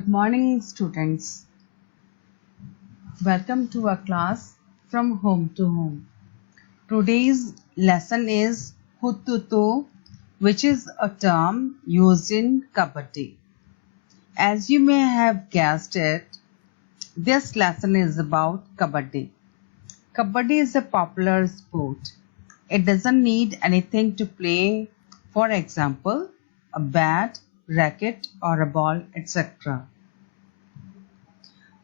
Good morning, students. Welcome to our class from home to home. Today's lesson is Hututu, which is a term used in Kabaddi. As you may have guessed it, this lesson is about Kabaddi. Kabaddi is a popular sport. It doesn't need anything to play, for example, a bat, racket, or a ball, etc.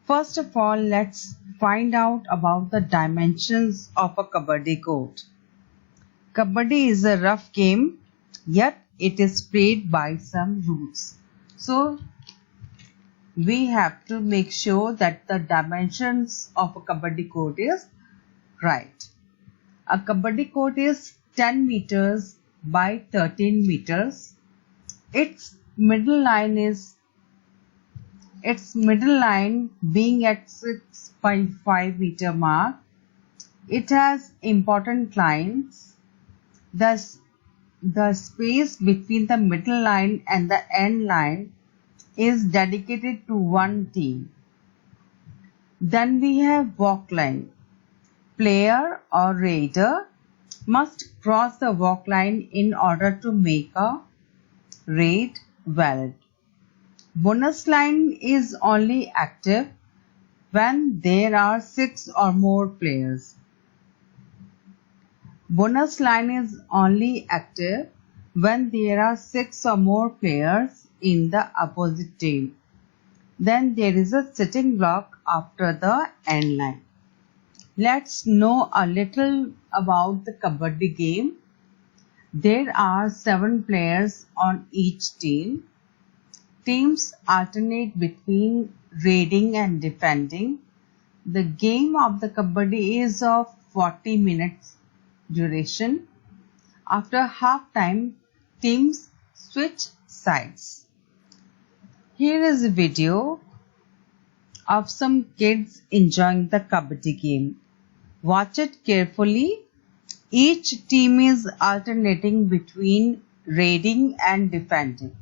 First of all, let's find out about the dimensions of a Kabaddi court. Kabaddi is a rough game, yet it is played by some rules. So, we have to make sure that the dimensions of a Kabaddi court is right. A Kabaddi court is 10 meters by 13 meters. Its middle line being at 6.5 meter mark. It has important lines. Thus, the space between the middle line and the end line is dedicated to one team. Then we have walk line. Player or raider must cross the walk line in order to make a raid valid. Bonus line is only active when there are 6 or more players. Bonus line is only active when there are 6 or more players in the opposite team. Then there is a sitting block after the end line. Let's know a little about the Kabaddi game. There are 7 players on each team. Teams alternate between raiding and defending. The game of the Kabaddi is of 40 minutes duration. After half time, teams switch sides. Here is a video of some kids enjoying the Kabaddi game. Watch it carefully. Each team is alternating between raiding and defending.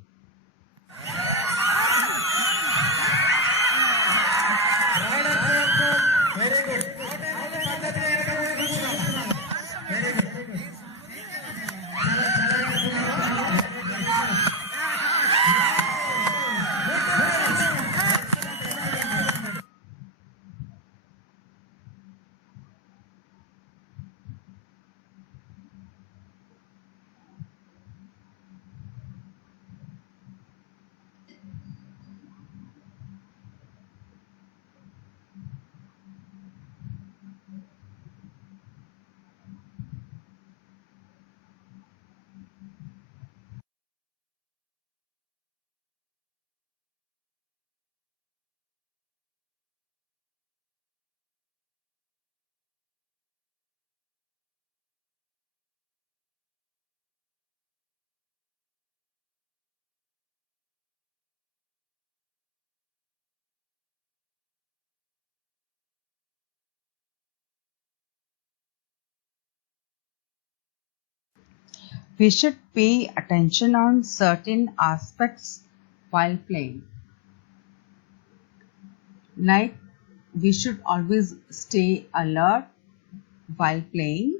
We should pay attention on certain aspects while playing. Like, we should always stay alert while playing.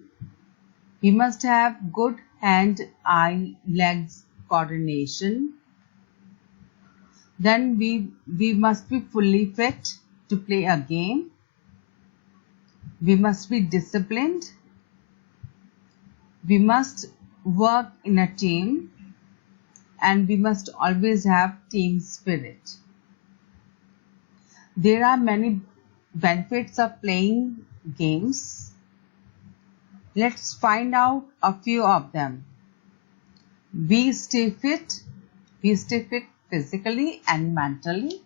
We must have good hand, eye, legs coordination. Then we must be fully fit to play a game. We must be disciplined. We must work in a team, and we must always have team spirit. There are many benefits of playing games. Let's find out a few of them. We stay fit physically and mentally.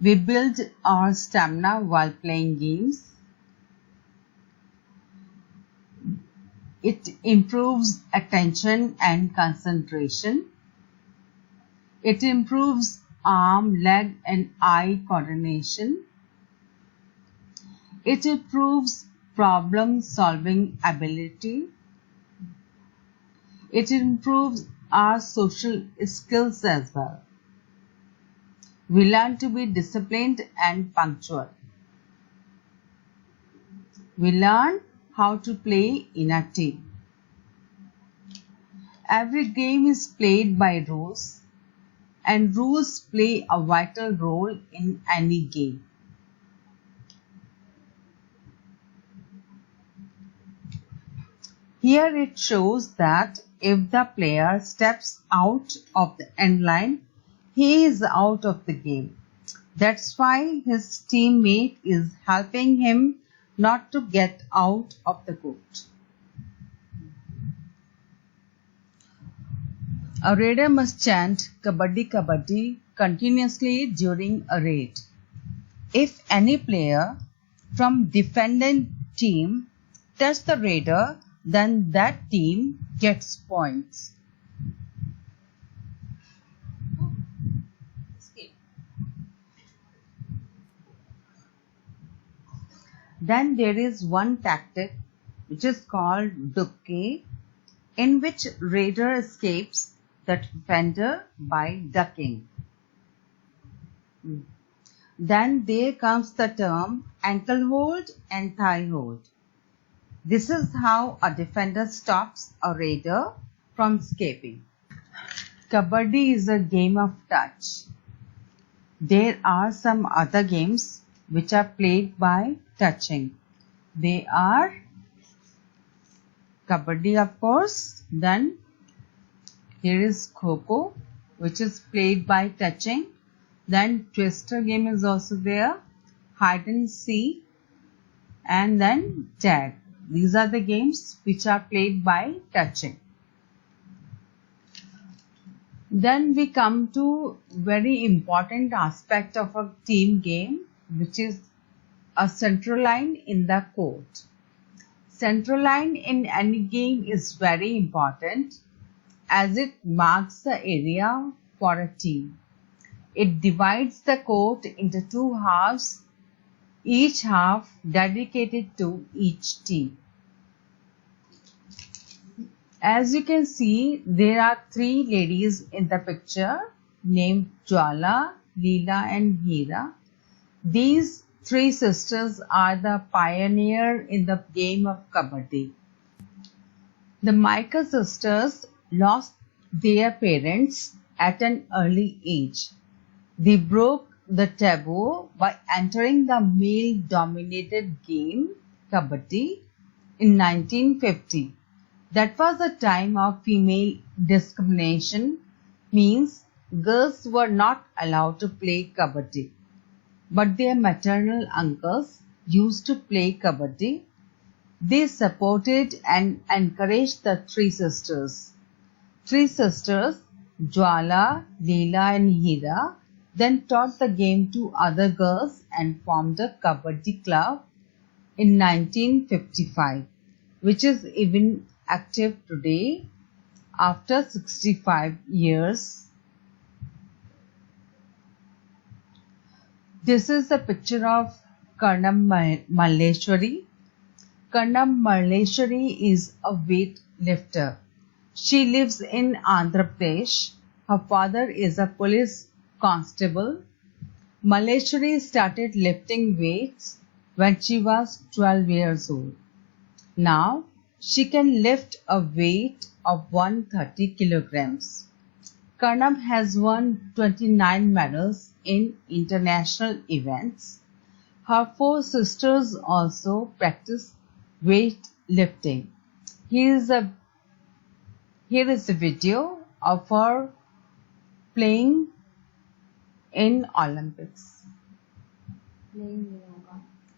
We build our stamina while playing games. It improves attention and concentration. It improves arm, leg, and eye coordination. It improves problem-solving ability. It improves our social skills as well. We learn to be disciplined and punctual. We learn how to play in a team. Every game is played by rules, and rules play a vital role in any game. Here it shows that if the player steps out of the end line, he is out of the game. That's why his teammate is helping him not to get out of the court. A raider must chant Kabaddi Kabaddi continuously during a raid. If any player from defendant team touches the raider, then that team gets points. Then there is one tactic which is called dukke, in which raider escapes the defender by ducking. Then there comes the term ankle hold and thigh hold. This is how a defender stops a raider from escaping. Kabaddi is a game of touch. There are some other games which are played by touching. They are Kabaddi, of course. Then here is Kho-Kho, which is played by touching. Then Twister game is also there, hide and seek, and then tag. These are the games which are played by touching. Then we come to very important aspect of a team game, which is a central line in the court. Central line in any game is very important as it marks the area for a team. It divides the court into two halves, each half dedicated to each team. As you can see, there are three ladies in the picture named Jwala, Leela and Hira. These three sisters are the pioneer in the game of Kabaddi. The Maika sisters lost their parents at an early age. They broke the taboo by entering the male-dominated game Kabaddi in 1950. That was a time of female discrimination, means girls were not allowed to play Kabaddi. But their maternal uncles used to play Kabaddi. They supported and encouraged the three sisters. Three sisters, Jwala, Leela and Hira, then taught the game to other girls and formed a Kabaddi club in 1955, which is even active today after 65 years. This is a picture of Karnam Malleshwari. Karnam Malleshwari is a weightlifter. She lives in Andhra Pradesh. Her father is a police constable. Malleshwari started lifting weights when she was 12 years old. Now she can lift a weight of 130 kilograms. Karnam has won 29 medals in international events. Her four sisters also practice weightlifting. Here is a video of her playing in Olympics.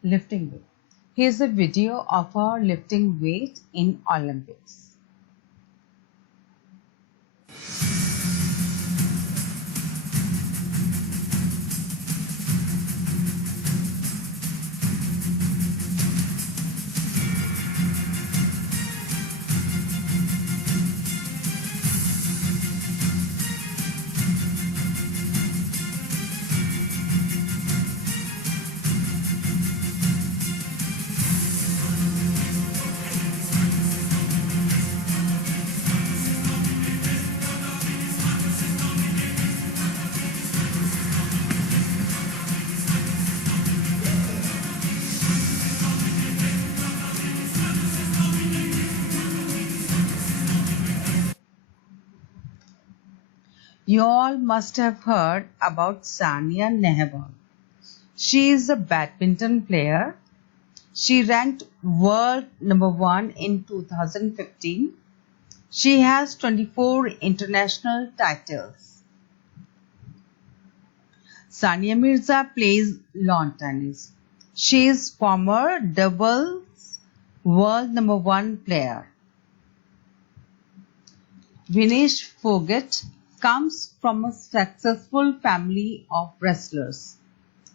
Lifting weight. Here's a video of her lifting weight in Olympics. You all must have heard about Sania Nehwal. She is a badminton player. She ranked world number 1 in 2015. She has 24 international titles. Sania Mirza plays lawn tennis. She is former doubles world number 1 player. Vinesh Fogart comes from a successful family of wrestlers.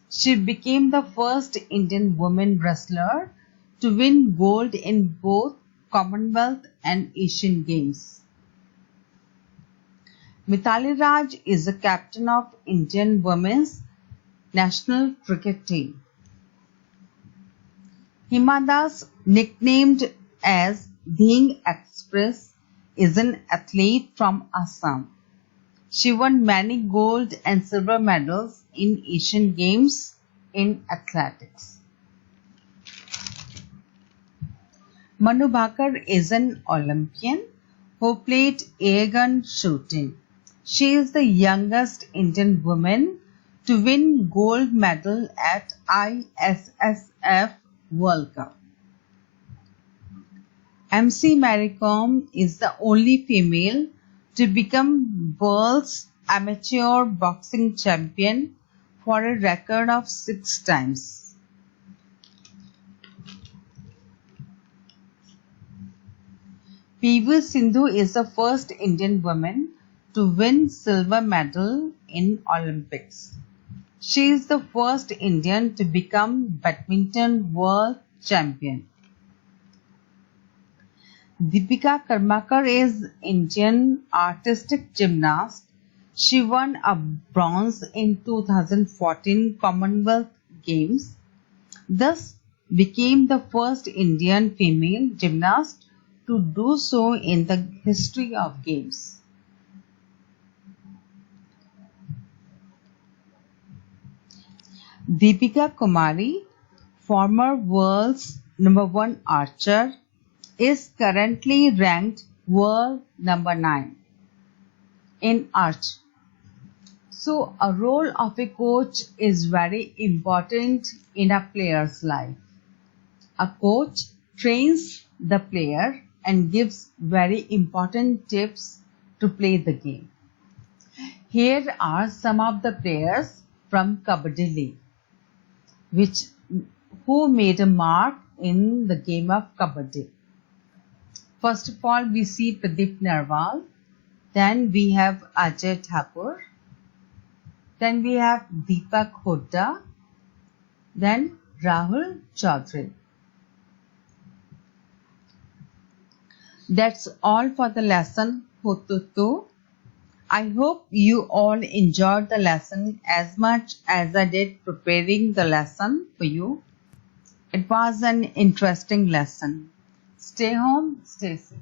She became the first Indian woman wrestler to win gold in both Commonwealth and Asian Games. Mithali Raj is the captain of Indian women's national cricket team. Hima Das, nicknamed as Dhing Express, is an athlete from Assam. She won many gold and silver medals in Asian Games in athletics. Manu Bhaker is an Olympian who played airgun shooting. She is the youngest Indian woman to win gold medal at ISSF World Cup. MC Mary Kom is the only female to become world's amateur boxing champion for a record of 6 times. PV Sindhu is the first Indian woman to win silver medal in Olympics. She is the first Indian to become badminton world champion. Deepika Karmakar is Indian artistic gymnast. She won a bronze in 2014 Commonwealth Games, thus became the first Indian female gymnast to do so in the history of games. Deepika Kumari, former world's number 1 archer, is currently ranked world number 9 in archery. So a role of a coach is very important in a player's life. A coach trains the player and gives very important tips to play the game. Here are some of the players from Kabaddi League who made a mark in the game of Kabaddi. First of all, we see Pradeep Narwal. Then we have Ajay Thakur. Then we have Deepak Hooda. Then Rahul Chaudhary. That's all for the lesson Hututu. I hope you all enjoyed the lesson as much as I did preparing the lesson for you. It was an interesting lesson. Stay home, stay safe.